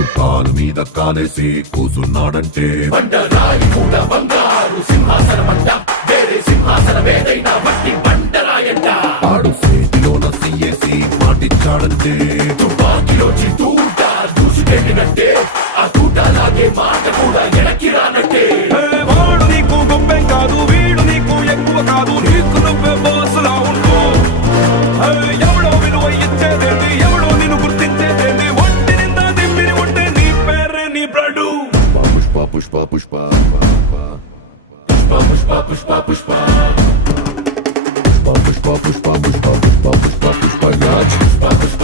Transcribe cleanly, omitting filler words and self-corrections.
వాడు కాలు మీద కాలేసి కూసున్నాడంటే బండరాయి కూడా బంగారు సింహాసనమంట, వేరే సింహాసనమేదైనా వట్టి బండరాయంట. ఆడు చేతిలోన సీఏసి మాటిచ్చాడంటే తుపాకిలోచి తూట దూసుకెళ్ళినట్టే, ఆ తూటలాగే మాట కూడా ఎనక్కి రానట్టే. వాడు నీకు గొప్పేం కాదు, వీడు నీకు ఎక్కువ కాదు, నీకు నువ్వే బాసులా ఉంటూ. ఎవడో విలువ ఇచ్చేదేంటి, ఎవడో నిన్ను గుర్తించేదేంటి, ఒంటి నిందా దిమ్మిని ఉంటే నీ పేరే నీ బ్లడ్. పుష్ప పుష్ప పుష్ప పుష్ప పుష్ప పుష్ప పుష్ప పుష్ప పుష్ప పుష్ప పుష్ప పుష్ప పుష్ప పుష్ప పుష్ప పుష్ప